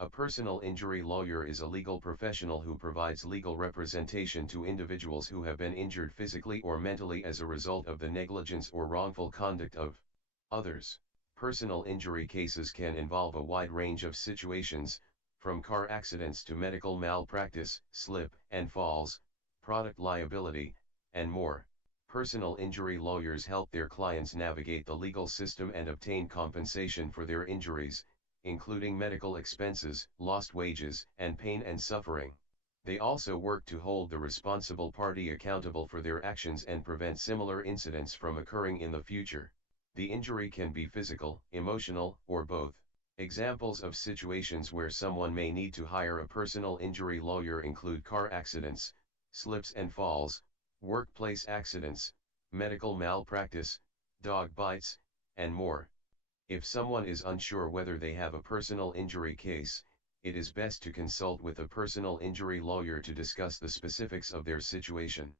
A personal injury lawyer is a legal professional who provides legal representation to individuals who have been injured physically or mentally as a result of the negligence or wrongful conduct of others. Personal injury cases can involve a wide range of situations, from car accidents to medical malpractice, slip and falls, product liability, and more. Personal injury lawyers help their clients navigate the legal system and obtain compensation for their injuries, including medical expenses, lost wages, and pain and suffering. They also work to hold the responsible party accountable for their actions and prevent similar incidents from occurring in the future. The injury can be physical, emotional, or both. Examples of situations where someone may need to hire a personal injury lawyer include car accidents, slips and falls, workplace accidents, medical malpractice, dog bites, and more. If someone is unsure whether they have a personal injury case, it is best to consult with a personal injury lawyer to discuss the specifics of their situation.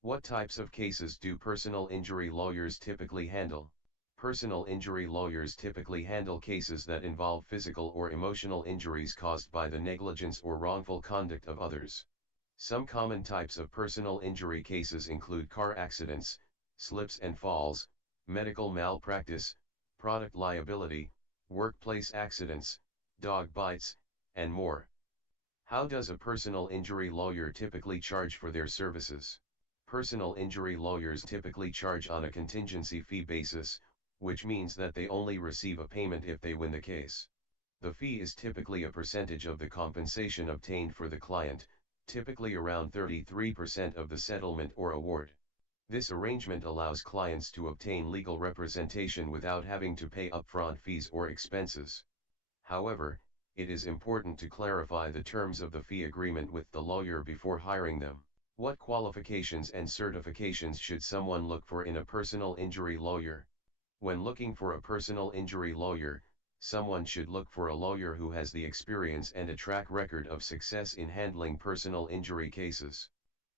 What types of cases do personal injury lawyers typically handle? Personal injury lawyers typically handle cases that involve physical or emotional injuries caused by the negligence or wrongful conduct of others. Some common types of personal injury cases include car accidents, slips and falls, medical malpractice, product liability, workplace accidents, dog bites, and more. How does a personal injury lawyer typically charge for their services? Personal injury lawyers typically charge on a contingency fee basis, which means that they only receive a payment if they win the case. The fee is typically a percentage of the compensation obtained for the client, typically around 33% of the settlement or award. This arrangement allows clients to obtain legal representation without having to pay upfront fees or expenses. However, it is important to clarify the terms of the fee agreement with the lawyer before hiring them. What qualifications and certifications should someone look for in a personal injury lawyer? When looking for a personal injury lawyer, someone should look for a lawyer who has the experience and a track record of success in handling personal injury cases.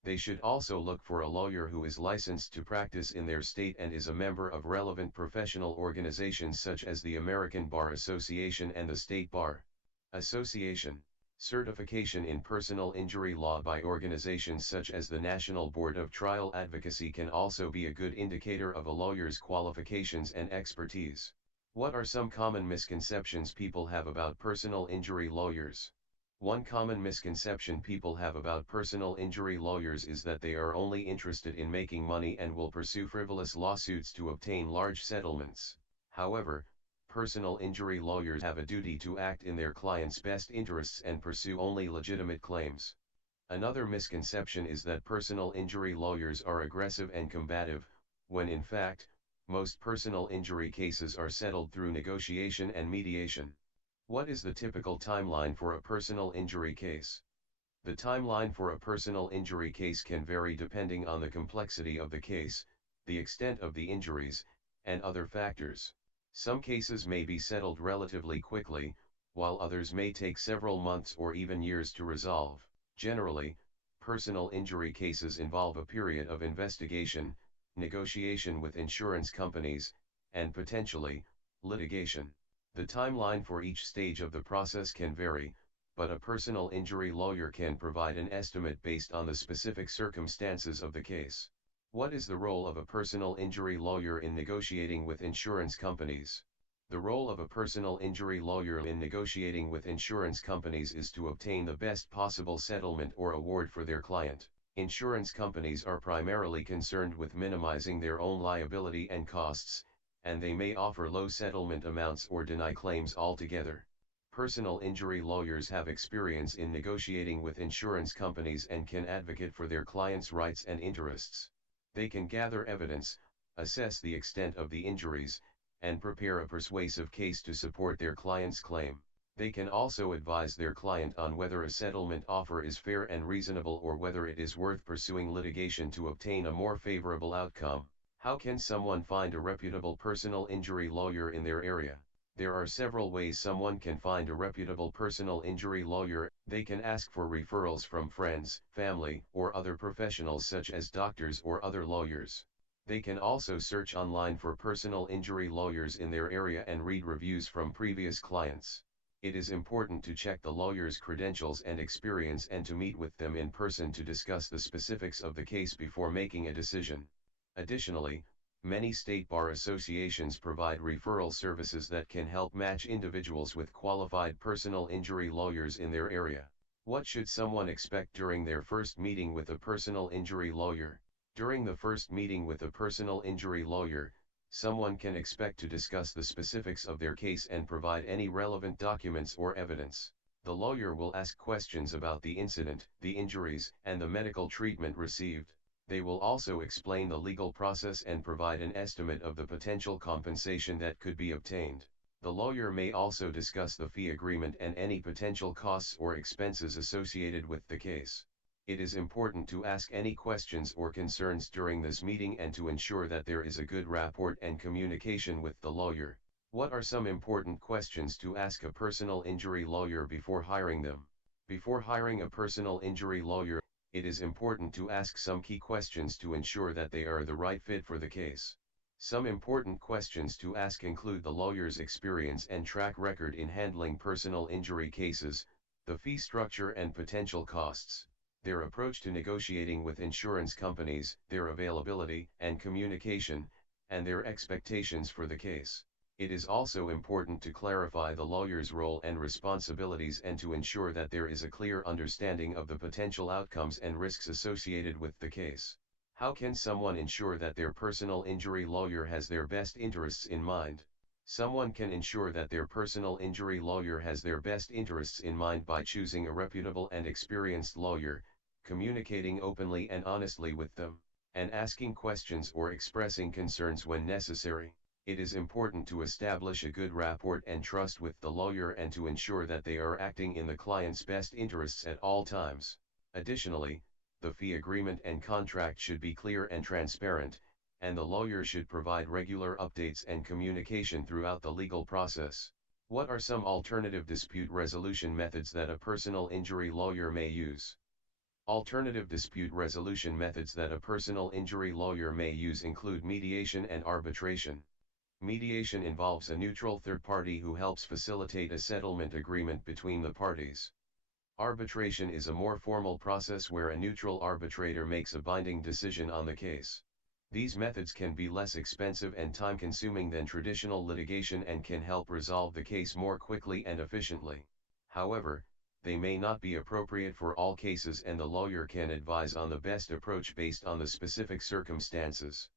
They should also look for a lawyer who is licensed to practice in their state and is a member of relevant professional organizations such as the American Bar Association and the State Bar Association. Certification in personal injury law by organizations such as the National Board of Trial Advocacy can also be a good indicator of a lawyer's qualifications and expertise. What are some common misconceptions people have about personal injury lawyers? One common misconception people have about personal injury lawyers is that they are only interested in making money and will pursue frivolous lawsuits to obtain large settlements. However, personal injury lawyers have a duty to act in their clients' best interests and pursue only legitimate claims. Another misconception is that personal injury lawyers are aggressive and combative, when in fact, most personal injury cases are settled through negotiation and mediation. What is the typical timeline for a personal injury case? The timeline for a personal injury case can vary depending on the complexity of the case, the extent of the injuries, and other factors. Some cases may be settled relatively quickly, while others may take several months or even years to resolve. Generally, personal injury cases involve a period of investigation, negotiation with insurance companies, and potentially, litigation. The timeline for each stage of the process can vary, but a personal injury lawyer can provide an estimate based on the specific circumstances of the case. What is the role of a personal injury lawyer in negotiating with insurance companies? The role of a personal injury lawyer in negotiating with insurance companies is to obtain the best possible settlement or award for their client. Insurance companies are primarily concerned with minimizing their own liability and costs, and they may offer low settlement amounts or deny claims altogether. Personal injury lawyers have experience in negotiating with insurance companies and can advocate for their clients' rights and interests. They can gather evidence, assess the extent of the injuries, and prepare a persuasive case to support their client's claim. They can also advise their client on whether a settlement offer is fair and reasonable or whether it is worth pursuing litigation to obtain a more favorable outcome. How can someone find a reputable personal injury lawyer in their area? There are several ways someone can find a reputable personal injury lawyer. They can ask for referrals from friends, family, or other professionals such as doctors or other lawyers. They can also search online for personal injury lawyers in their area and read reviews from previous clients. It is important to check the lawyer's credentials and experience and to meet with them in person to discuss the specifics of the case before making a decision. Additionally, many state bar associations provide referral services that can help match individuals with qualified personal injury lawyers in their area. What should someone expect during their first meeting with a personal injury lawyer? During the first meeting with a personal injury lawyer, someone can expect to discuss the specifics of their case and provide any relevant documents or evidence. The lawyer will ask questions about the incident, the injuries, and the medical treatment received. They will also explain the legal process and provide an estimate of the potential compensation that could be obtained. The lawyer may also discuss the fee agreement and any potential costs or expenses associated with the case. It is important to ask any questions or concerns during this meeting and to ensure that there is a good rapport and communication with the lawyer. What are some important questions to ask a personal injury lawyer before hiring them? Before hiring a personal injury lawyer, it is important to ask some key questions to ensure that they are the right fit for the case. Some important questions to ask include the lawyer's experience and track record in handling personal injury cases, the fee structure and potential costs, their approach to negotiating with insurance companies, their availability and communication, and their expectations for the case. It is also important to clarify the lawyer's role and responsibilities and to ensure that there is a clear understanding of the potential outcomes and risks associated with the case. How can someone ensure that their personal injury lawyer has their best interests in mind? Someone can ensure that their personal injury lawyer has their best interests in mind by choosing a reputable and experienced lawyer, communicating openly and honestly with them, and asking questions or expressing concerns when necessary. It is important to establish a good rapport and trust with the lawyer and to ensure that they are acting in the client's best interests at all times. Additionally, the fee agreement and contract should be clear and transparent, and the lawyer should provide regular updates and communication throughout the legal process. What are some alternative dispute resolution methods that a personal injury lawyer may use? Alternative dispute resolution methods that a personal injury lawyer may use include mediation and arbitration. Mediation involves a neutral third party who helps facilitate a settlement agreement between the parties. Arbitration is a more formal process where a neutral arbitrator makes a binding decision on the case. These methods can be less expensive and time-consuming than traditional litigation and can help resolve the case more quickly and efficiently. However, they may not be appropriate for all cases and the lawyer can advise on the best approach based on the specific circumstances.